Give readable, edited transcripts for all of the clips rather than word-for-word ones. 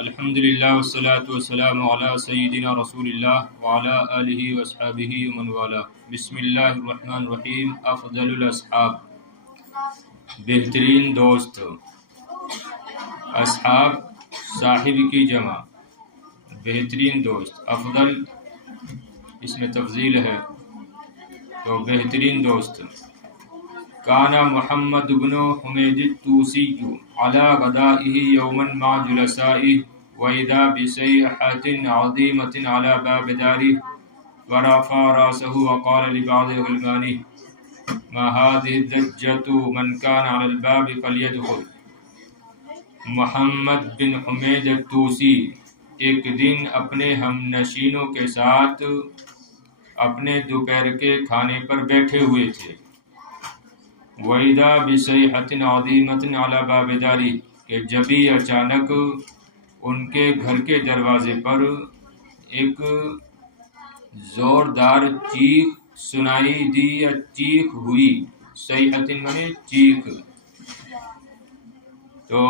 الحمدللہ والصلاة والسلام علی سیدنا رسول اللہ وعلی آلہ واصحابہ ومن والہ۔ بسم اللہ الرحمن الرحیم۔ افضل الاصحاب، بہترین دوست۔ اصحاب صاحب کی جمع، بہترین دوست۔ افضل اس میں تفضیل ہے تو بہترین دوست۔ کانا محمد بن حمید الطوسی علی غدائه یوما مع جلسائه وإذا بصیحة عظیمة على باب داره ورفع رأسه وقال لبعض غلمانه ما هذه الضجة من كان على الباب فليدخل۔ محمد بن حمید الطوسی ایک دن اپنے ہم نشینوں کے ساتھ اپنے دوپہر کے کھانے پر بیٹھے ہوئے تھے۔ وَإِذَا بِصَيْحَةٍ عَظِيمَةٍ عَلَى بَابِ دَارِهِ کہ جبھی اچانک ان کے گھر کے دروازے پر ایک زوردار چیخ سنائی دی یا چیخ ہوئی۔ صیحۃ منے چیخ، تو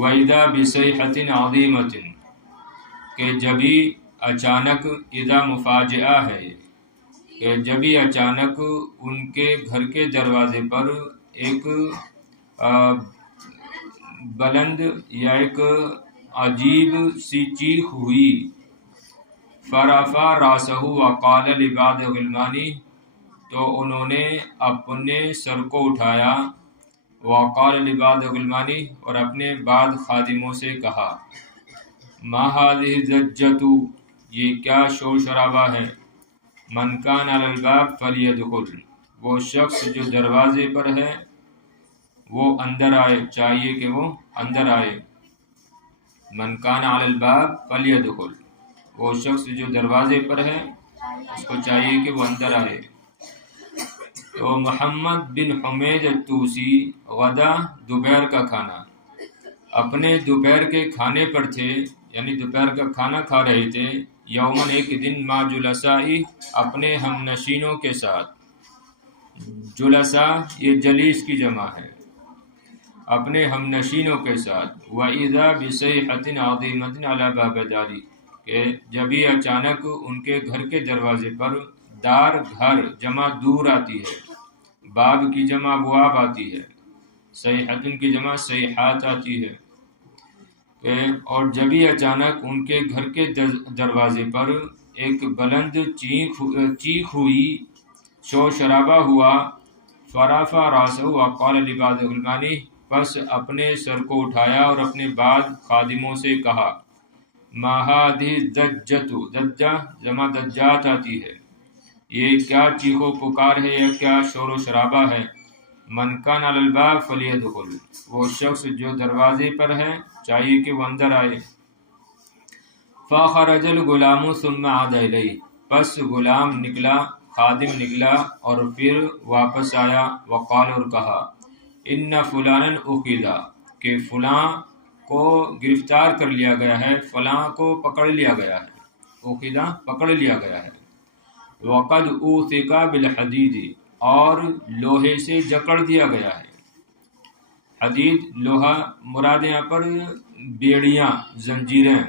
وَإِذَا بِصَيْحَةٍ عَظِيمَةٍ کہ جبھی اچانک، اذا مفاجعہ ہے کہ جبھی اچانک ان کے گھر کے دروازے پر ایک بلند یا ایک عجیب سی چیخ ہوئی۔ فرفع راسہ وقال لبعض غلمانہ تو انہوں نے اپنے سر کو اٹھایا، وقال لبعض غلمانہ اور اپنے بعض خادموں سے کہا، ما هذه الضجة یہ کیا شور شرابہ ہے۔ من کان علی الباب فلیدخل وہ شخص جو دروازے پر ہے وہ اندر آئے، چاہیے کہ وہ اندر آئے۔ من کان علی الباب فلیدخل وہ شخص جو دروازے پر ہے اس کو چاہیے کہ وہ اندر آئے۔ تو محمد بن حمید الطوسی غدا دوپہر کا کھانا، اپنے دوپہر کے کھانے پر تھے، یعنی دوپہر کا کھانا کھا رہے تھے۔ یومن ایک دن مع جلسائی اپنے ہم نشینوں کے ساتھ۔ جلسا یہ جلیس کی جمع ہے، اپنے ہم نشینوں کے ساتھ۔ وَإِذَا بِصَيْحَةٍ عَظِيمَةٍ عَلَى بَابِ دَارِهِ کہ جبھی اچانک ان کے گھر کے دروازے پر، دار گھر جمع دور آتی ہے، باب کی جمع ابواب آتی ہے، صیحۃ کی جمع صیحات آتی ہے۔ اور جبھی اچانک ان کے گھر کے دروازے پر ایک بلند چیخ ہوئی، شور شرابہ ہوا۔ فرفع راسہ وقال لبعض غلمانہ پس اپنے سر کو اٹھایا اور اپنے بعض خادموں سے کہا، ما هذه الضجة ضجہ جمع دجات آتی ہے، یہ کیا چیخ و پکار ہے یا کیا شور و شرابہ ہے۔ من کان علی الباب فلیدخل وہ شخص جو دروازے پر ہے چاہیے کہ وہ اندر آئے۔ فخرج الغلام ثم عاد الیہ پس غلام نکلا، خادم نکلا اور پھر واپس آیا۔ وقال اور کہا، ان فلانا اخذ کہ فلاں کو گرفتار کر لیا گیا ہے، فلاں کو پکڑ لیا گیا ہے، اخذ پکڑ لیا گیا ہے۔ وقد اوثق بالحدید اور لوہے سے جکڑ دیا گیا ہے۔ حدید لوہا مراد یہاں پر بیڑیاں، زنجیریں،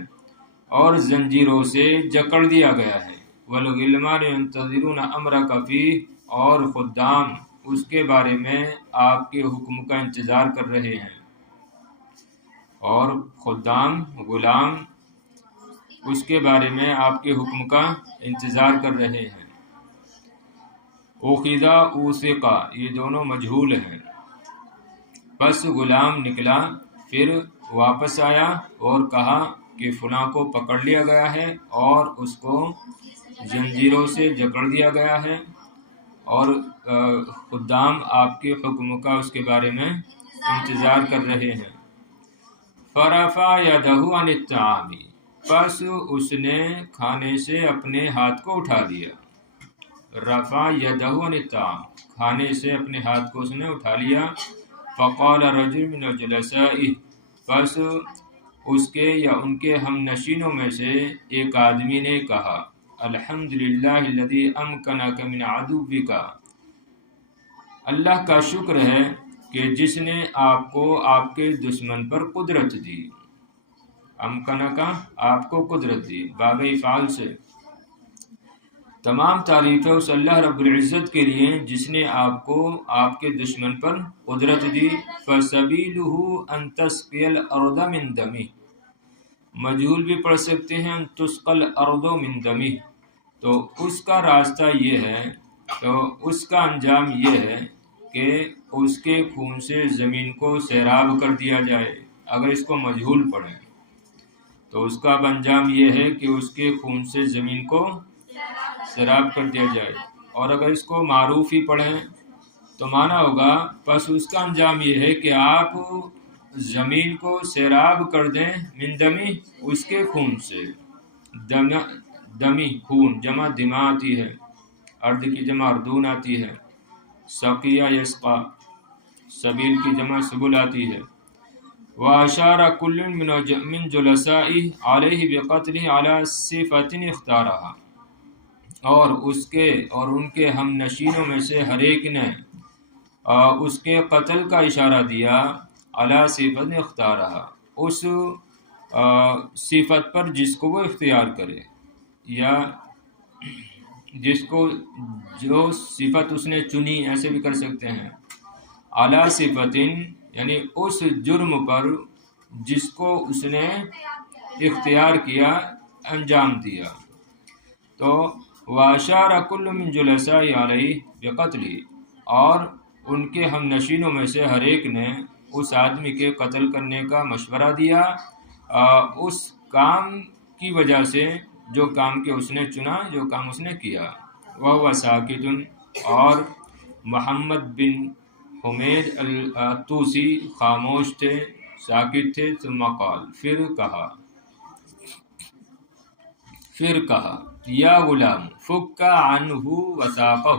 اور زنجیروں سے جکڑ دیا گیا ہے۔ والغلمان ينتظرون امرک فیہ اور خدام اس کے بارے میں آپ کے حکم کا انتظار کر رہے ہیں، اور خدام غلام اس کے بارے میں آپ کے حکم کا انتظار کر رہے ہیں۔ اخذا اوثقا یہ دونوں مجہول ہیں۔ پس غلام نکلا، پھر واپس آیا اور کہا کہ فلاں کو پکڑ لیا گیا ہے اور اس کو زنجیروں سے جکڑ دیا گیا ہے، اور خدام آپ کے حکم کا اس کے بارے میں انتظار کر رہے ہیں۔ فرفع یدہ عن الطعام پس اس نے کھانے سے اپنے ہاتھ کو اٹھا لیا۔ رفع یدہ عن الطعام کھانے سے اپنے ہاتھ کو اس نے اٹھا لیا۔ فقال رجل من جلسائه پس اس کے یا ان کے ہم نشینوں میں سے ایک آدمی نے کہا، الحمدللہ الذی امکنک من عدوک اللہ کا شکر ہے کہ جس نے آپ کو آپ کے دشمن پر قدرت دی۔ امکنہ کا آپ کو قدرت دی، باب افعال سے۔ تمام تعریفیں اس اللہ رب العزت کے لیے جس نے آپ کو آپ کے دشمن پر قدرت دی۔ فَسَبِيلُهُ أَن تَسْقِيَ الْأَرْضَ مِن دَمِهِ، مجہول بھی پڑھ سکتے ہیں، أَن تُسْقَى الْأَرْضُ مِن دَمِهِ، تو اس کا راستہ یہ ہے، تو اس کا انجام یہ ہے کہ اس کے خون سے زمین کو سیراب کر دیا جائے۔ اگر اس کو مجہول پڑھیں تو اس کا انجام یہ ہے کہ اس کے خون سے زمین کو سیراب کر دیا جائے، اور اگر اس کو معروف ہی پڑھیں تو معنی ہوگا پس اس کا انجام یہ ہے کہ آپ زمین کو سیراب کر دیں، من دمی، اس کے خون سے، دمی خون، جمع دماء آتی ہے، ارد کی جمع اردون آتی ہے، سقیہ یسقا، سبیل کی جمع سبل آتی ہے۔ وَأَشَارَ كُلٌّ مِّن جُلَسَائِهِ عَلَيْهِ بِقَتْلِهِ عَلَى صِفَةٍ اختارها، اور ان کے ہم نشینوں میں سے ہر ایک نے اس کے قتل کا اشارہ دیا، علی صفت اختارہا، اس صفت پر جس کو وہ اختیار کرے، یا جس کو جو صفت اس نے چنی، ایسے بھی کر سکتے ہیں، علی صفت یعنی اس جرم پر جس کو اس نے اختیار کیا، انجام دیا۔ تو وَأَشَارَ كُلُّ مِن جُلَسَائِهِ عَلَيْهِ بِقَتْلِهِ، اور ان کے ہم نشینوں میں سے ہر ایک نے اس آدمی کے قتل کرنے کا مشورہ دیا، اس کام کی وجہ سے جو کام کے اس نے چنا، جو کام اس نے کیا۔ وَهُوَ سَاكِتٌ، اور محمد بن حمید الطوسی خاموش تھے، ساکت تھے۔ ثم قال، پھر کہا یا غلام فک عنہ وثاقہ،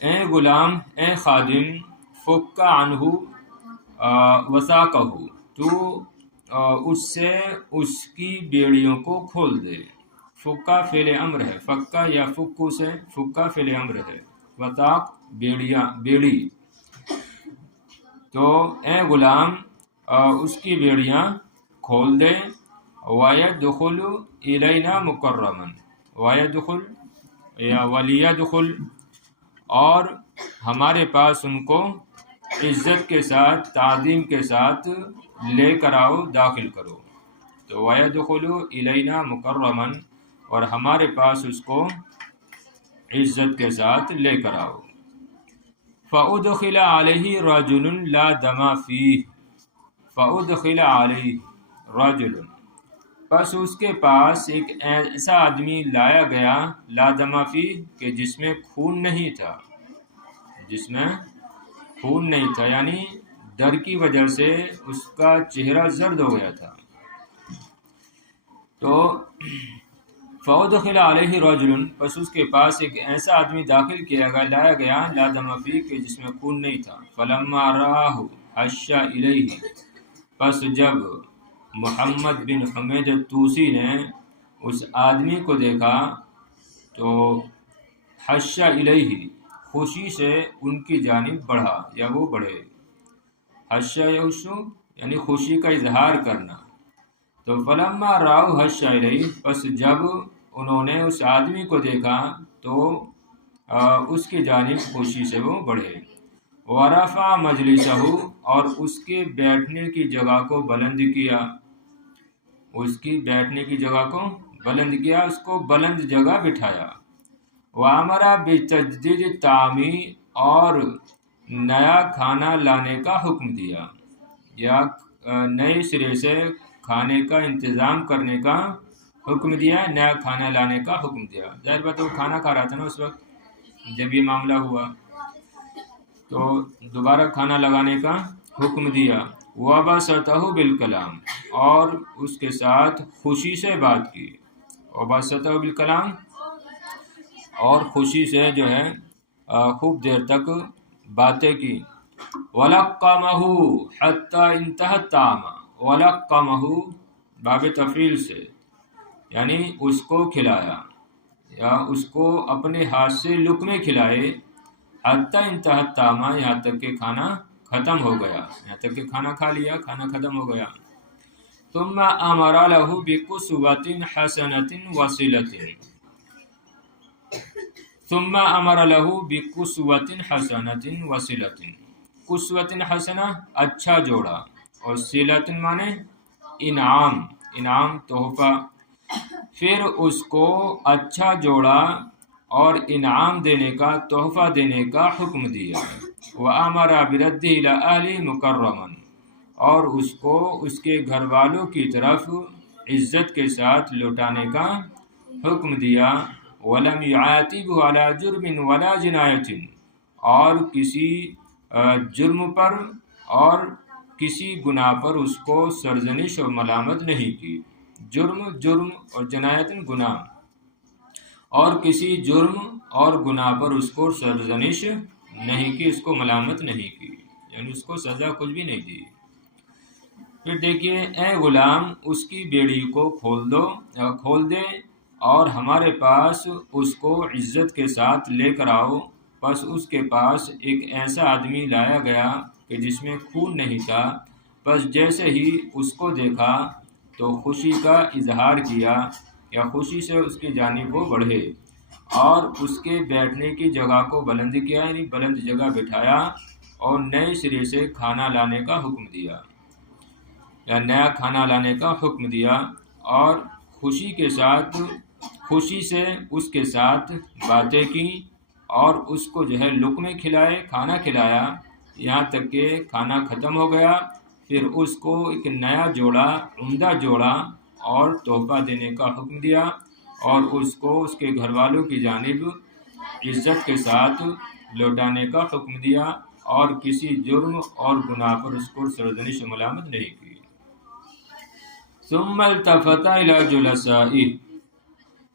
اے غلام، اے خادم، فک عنہ وثاقہ، تو اس سے اس کی بیڑیوں کو کھول دے۔ فکا فعل امر ہے، فکا یا فکو سے، فکا فعل امر ہے، وثاق بیڑی، تو اے غلام اس کی بیڑیاں کھول دے۔ وَيَدْخُلُ إِلَيْنَا مُكَرَّمًا، وَيَدْخُلُ یا وَلِيَدْخُلُ، اور ہمارے پاس ان کو عزت کے ساتھ، تعظیم کے ساتھ لے کر آؤ، داخل کرو۔ تو وَيَدْخُلُ إِلَيْنَا مُكَرَّمًا، اور ہمارے پاس اس کو عزت کے ساتھ لے کر آؤ۔ فَأُدْخِلَ عَلَيْهِ رَجُلٌ لَا دَمَ فِيهِ، فَأُدْخِلَ عَلَيْهِ رَجُلٌ، پس اس کے پاس ایک ایسا آدمی لایا گیا، لا دم فیہ، کہ جس میں خون نہیں تھا، جس میں خون نہیں تھا، یعنی ڈر کی وجہ سے اس کا چہرہ زرد ہو گیا تھا۔ تو فَأُدْخِلَ عَلَيْهِ رَجُلٌ، پس اس کے پاس ایک ایسا آدمی داخل کیا گیا، لایا گیا، لا دم فیہ، کہ جس میں خون نہیں تھا۔ فَلَمَّا رَآهُ حَشَّ إِلَيْهِ، پس جب محمد بن حمید الطوسی نے اس آدمی کو دیکھا تو حَشَّ إِلَيْهِ، خوشی سے ان کی جانب بڑھا، یا وہ بڑھے، حَشَّ یحشو یعنی خوشی کا اظہار کرنا۔ تو فلما راؤ حَشَّ إِلَيْهِ، پس جب انہوں نے اس آدمی کو دیکھا تو اس کی جانب خوشی سے وہ بڑھے۔ ورفع مجلسہ، اور اس کے بیٹھنے کی جگہ کو بلند کیا، اس کی بیٹھنے کی جگہ کو بلند کیا، اس کو بلند جگہ بٹھایا۔ وامر بتجدید الطعام، اور نیا کھانا لانے کا حکم دیا، یا نئے سرے سے کھانے کا انتظام کرنے کا حکم دیا، نیا کھانا لانے کا حکم دیا۔ ظاہر بات ہے وہ کھانا کھا رہا تھا نا اس وقت جب یہ معاملہ ہوا، تو دوبارہ کھانا لگانے کا حکم دیا۔ وَبَسَطَهُ بِالْكَلَامِ، اور اس کے ساتھ خوشی سے بات کی۔ وَبَسَطَهُ بِالْكَلَامِ، اور خوشی سے جو ہے خوب دیر تک باتیں کی۔ وَلَقَّمَهُ حَتَّى انتهى الطَّعَامَ، وَلَقَّمَهُ باب تفعیل سے، یعنی اس کو کھلایا، یا اس کو اپنے ہاتھ سے لقمے کھلائے، حتی انتہا الطعام، یہاں تک کہ کھانا ختم ہو گیا، یہاں تک کہ کھانا کھا لیا، کھانا ختم ہو گیا۔ ثم امر له بقسوة حسنة وصلة ثم امر له بقسوة حسنة وصلة، قسوة حسنہ اچھا جوڑا، اور صلۃ مانے انعام، انعام تحفہ، پھر اس کو اچھا جوڑا اور انعام دینے کا، تحفہ دینے کا حکم دیا۔ وَأَمَرَ بِرَدِّهِ إِلَىٰ أَهْلِهِ مُكَرَّمًا، اور اس کو اس کے گھر والوں کی طرف عزت کے ساتھ لوٹانے کا حکم دیا۔ وَلَمْ يُعَاتِبْهُ عَلَىٰ جُرْمٍ وَلَا جِنَایَةٍ، اور کسی جرم پر اور کسی گناہ پر اس کو سرزنش اور ملامت نہیں کی۔ جرم جرم اور جنایتن گناہ، اور کسی جرم اور گناہ پر اس کو سرزنش نہیں کی، اس کو ملامت نہیں کی، یعنی اس کو سزا کچھ بھی نہیں دی۔ پھر دیکھیے، اے غلام اس کی بیڑی کو کھول دے اور ہمارے پاس اس کو عزت کے ساتھ لے کر آؤ۔ پس اس کے پاس ایک ایسا آدمی لایا گیا کہ جس میں خون نہیں تھا، پس جیسے ہی اس کو دیکھا تو خوشی کا اظہار کیا، یا خوشی سے اس کی جانب وہ بڑھے، اور اس کے بیٹھنے کی جگہ کو بلند کیا، یعنی بلند جگہ بٹھایا، اور نئے سرے سے کھانا لانے کا حکم دیا، یا نیا کھانا لانے کا حکم دیا، اور خوشی سے اس کے ساتھ باتیں کی، اور اس کو جو ہے لقمے کھلائے، کھانا کھلایا، یہاں تک کہ کھانا ختم ہو گیا۔ پھر اس کو ایک نیا جوڑا، عمدہ جوڑا اور تحفہ دینے کا حکم دیا، اور اس کو اس کے گھر والوں کی جانب عزت کے ساتھ لوٹانے کا حکم دیا، اور کسی جرم اور گناہ پر اس کو سرزنش و ملامت نہیں کی۔ ثم التفت الى جلسائه،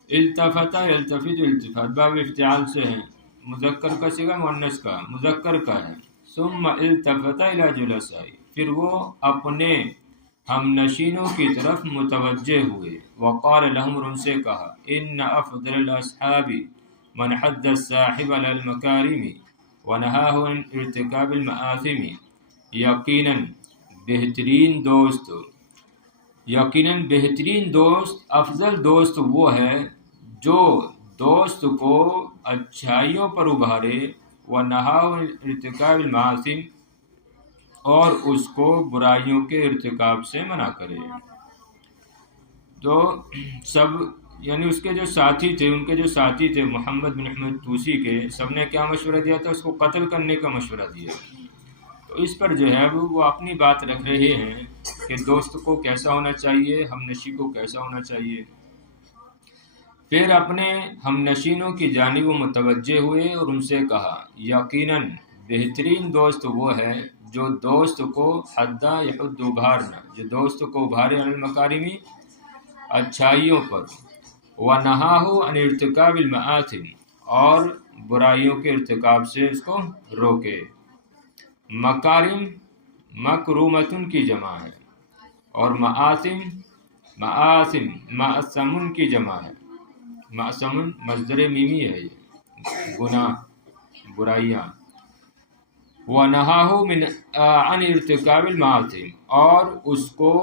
التفت یلتفت التفات باب افتعال سے ہے، مذکر کا صیغہ مؤنث کا، مذکر کا ہے۔ ثم التفت الى جلسائه، پھر وہ اپنے ہم نشینوں کی طرف متوجہ ہوئے۔ وقال لهم، اور ان سے کہا، ان افضل الاصحاب من حد الصاحب على المكارم ونهاه عن ارتكاب المآثم، یقیناً بہترین دوست، افضل دوست وہ ہے جو دوست کو اچھائیوں پر ابھارے، وَنَهَاهُ عَنِ ارتكاب المعاصم، اور اس کو برائیوں کے ارتکاب سے منع کرے۔ تو سب، یعنی اس کے جو ساتھی تھے، ان کے جو ساتھی تھے محمد بن احمد طوسی کے، سب نے کیا مشورہ دیا تھا؟ اس کو قتل کرنے کا مشورہ دیا۔ تو اس پر جو ہے وہ اپنی بات رکھ رہے ہیں کہ دوست کو کیسا ہونا چاہیے، ہم نشی کو کیسا ہونا چاہیے۔ پھر اپنے ہم نشینوں کی جانب وہ متوجہ ہوئے اور ان سے کہا، یقیناً بہترین دوست وہ ہے جو دوست کو حدہ یحد ابھارنا، جو دوست کو ابھارے عن المکارمی، اچھائیوں پر، وَنَهَاهُ عَنِ ارتكاب المآثم، اور برائیوں کے ارتکاب سے اس کو روکے۔ مکارم مکرومتن کی جمع ہے، اور معصم کی جمع ہے۔ معصم مصدر میمی ہے، یہ گناہ، برائیاں۔ وَنَهَاهُ عَنِ ارتكاب المعاصم، اور اس کو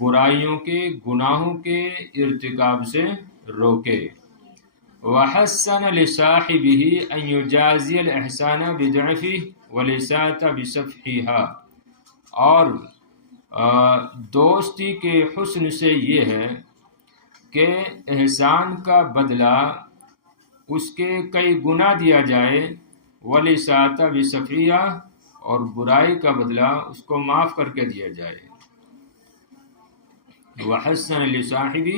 برائیوں کے، گناہوں کے ارتکاب سے روکے۔ وَحَسَّنَ لِصَاحِبِهِ أَن يُجَازِيَ الْإِحْسَانَ بِضِعْفِهِ وَالْإِسَاءَةَ بِصَفْحِهَا، اور دوستی کے حسن سے یہ ہے کہ احسان کا بدلہ اس کے کئی گنا دیا جائے، وَالْإِسَاءَةَ بِصَفْحِهَا، اور برائی کا بدلہ اس کو معاف کر کے دیا جائے۔ وَحَسَّنَ لِصَاحِبِهِ،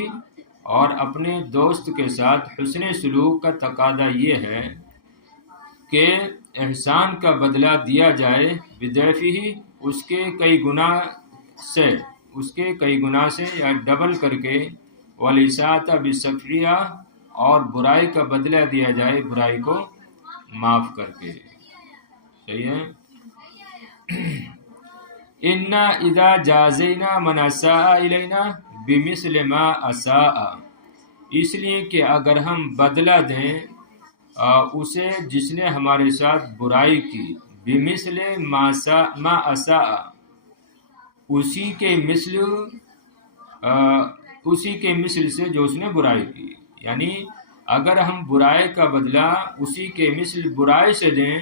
اور اپنے دوست کے ساتھ حسن سلوک کا تقاضا یہ ہے کہ احسان کا بدلہ دیا جائے، بِضِعْفِهِ، اس کے کئی گناہ سے یا ڈبل کر کے، وَالْإِسَاءَةَ بِصَفْحِهَا، اور برائی کا بدلہ دیا جائے برائی کو معاف کر کے۔ صحیح ہے۔ اِنَّا اِذَا جَازَيْنَا مَنْ أَسَاءَ إِلَيْنَا بِمِثْلِ مَا أَسَاءَ، اس لیے کہ اگر ہم بدلہ دیں اسے جس نے ہمارے ساتھ برائی کی، بِمِثْلِ مَا أَسَاءَ، اسی کے مثل اسی کے مثل سے جو اس نے برائی کی، یعنی اگر ہم برائی کا بدلہ اسی کے مثل برائی سے دیں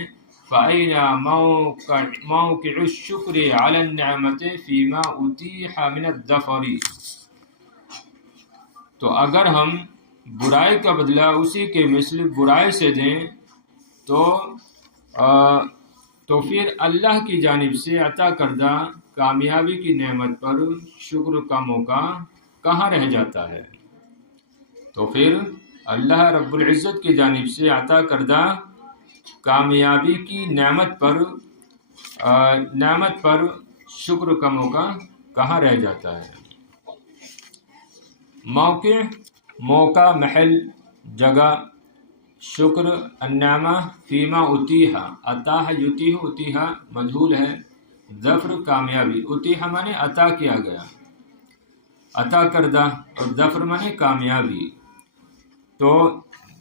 فَأَيْنَ مَوْقِعُ الشُّكْرِ عَلَى النِّعْمَةِ فِيمَا أُتِيحَ مِنَ الظَّفَرِ، تو اگر ہم برائی کا بدلہ اسی کے مثل برائی سے دیں تو پھر اللہ کی جانب سے عطا کردہ کامیابی کی نعمت پر شکر کا موقع کہاں رہ جاتا ہے؟ تو پھر اللہ رب العزت کی جانب سے عطا کردہ کامیابی کی نعمت پر شکر کا موقع کہاں رہ جاتا ہے؟ موقع، محل، جگہ، شکر، النعمہ، فیما اتیحا، عطا یتیح مجہول ہے، ظفر کامیابی، اتیحا مانے عطا کیا گیا، عطا کردہ، اور ظفر مانے کامیابی. تو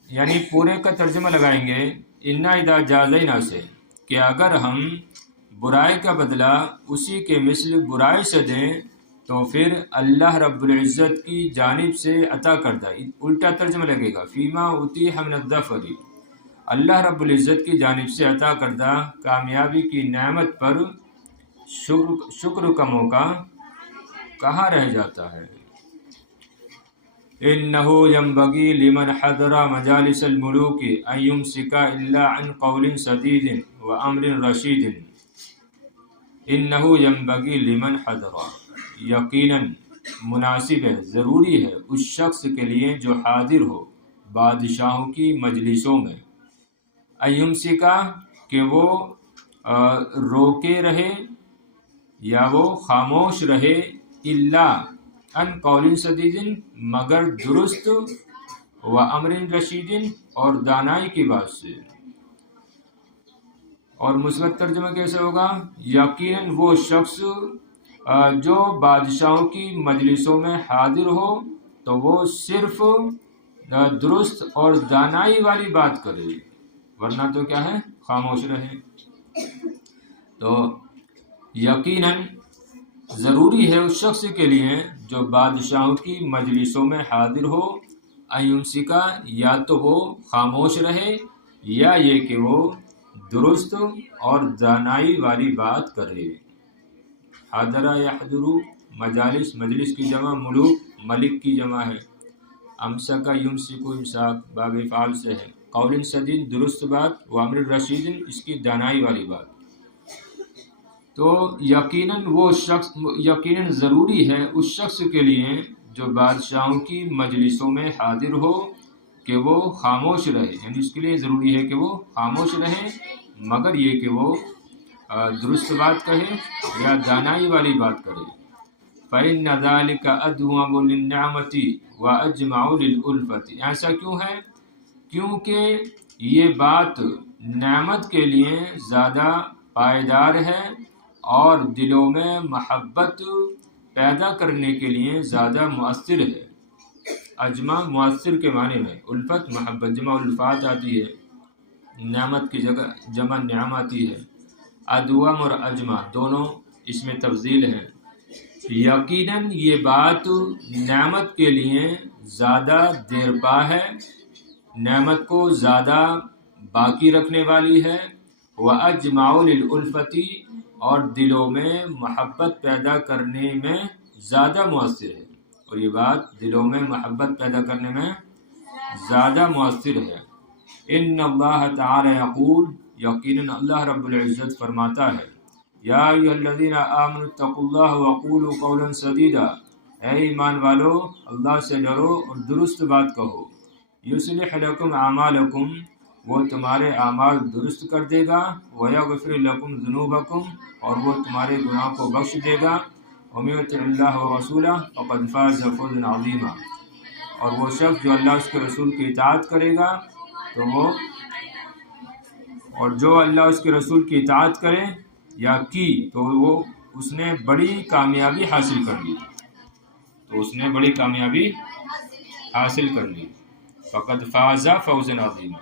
یعنی پورے کا ترجمہ لگائیں گے انا اذا جازینا سے کہ اگر ہم برائی کا بدلہ اسی کے مثل برائی سے دیں تو پھر اللہ رب العزت کی جانب سے عطا کردہ، الٹا ترجمہ لگے گا فیما اتیح من الظفر، اللہ رب العزت کی جانب سے عطا کردہ کامیابی کی نعمت پر شکر کا موقع کہاں رہ جاتا ہے؟ انه ينبغي لمن حضر مجالس الملوك ان يمسك الا عن قول سديد وامر رشيد. انه ينبغي لمن حضر، یقیناً مناسب ہے، ضروری ہے اس شخص کے لیے جو حاضر ہو بادشاہوں کی مجلسوں میں، ان يمسك کہ وہ روکے رہے یا وہ خاموش رہے، الا ان قول سدید مگر درست، و امر رشید اور دانائی کی بات سے. اور مثبت ترجمہ کیسے ہوگا؟ یقیناً وہ شخص جو بادشاہوں کی مجلسوں میں حاضر ہو تو وہ صرف درست اور دانائی والی بات کرے، ورنہ تو کیا ہے، خاموش رہے. تو یقیناً ضروری ہے اس شخص کے لیے جو بادشاہوں کی مجلسوں میں حاضر ہو، ایمسکا یا تو وہ خاموش رہے یا یہ کہ وہ درست اور دانائی والی بات کرے. حاضرہ یحضرو، مجالس، مجلس کی جمع، ملوک، ملک کی جمع ہے. امسکا یمسکو، امساک باب افعال سے ہے. قول سدید درست بات، و امر رشید اس کی دانائی والی بات. تو یقیناً ضروری ہے اس شخص کے لیے جو بادشاہوں کی مجلسوں میں حاضر ہو کہ وہ خاموش رہے، یعنی اس کے لیے ضروری ہے کہ وہ خاموش رہے مگر یہ کہ وہ درست بات کہے یا دانائی والی بات کرے. فَإِنَّ ذَلِكَ أَدْوَمُ لِلنِّعْمَةِ وَأَجْمَعُ لِلْأُلْفَةِ. ایسا کیوں ہے؟ کیونکہ یہ بات نعمت کے لیے زیادہ پائیدار ہے اور دلوں میں محبت پیدا کرنے کے لیے زیادہ مؤثر ہے. اجمع مؤثر کے معنی میں، الفت محبت، جمع الفات آتی ہے، نعمت کی جگہ جمع نعم آتی ہے. ادوم اور اجمع دونوں اس میں تفضیل ہے. یقیناً یہ بات نعمت کے لیے زیادہ دیر پا ہے، نعمت کو زیادہ باقی رکھنے والی ہے. وَأَجْمَعُ لِلْأُلْفَةِ اور دلوں میں محبت پیدا کرنے میں زیادہ مؤثر ہے، اور یہ بات دلوں میں محبت پیدا کرنے میں زیادہ مؤثر ہے. ان اللہ تعالی یقول، یقیناً اللہ رب العزت فرماتا ہے، یا ایھا الذین آمنوا اتقوا اللہ وقولوا قولا سدیدا، اے ایمان والو اللہ سے ڈرو اور درست بات کہو. یصلح لکم اعمالکم، وہ تمہارے اعمال درست کر دے گا. ویغفر لکم ذنوبکم، اور وہ تمہارے گناہ کو بخش دے گا. ومن یطع اللہ ورسولہ فقد فاز فوزا عظیما، اور وہ شخص جو اللہ اس کے رسول کی اطاعت کرے گا اور جو اللہ اس کے رسول کی اطاعت کرے یا کی تو وہ اس نے بڑی کامیابی حاصل کر لی. فقد فاز فوزا عظیما.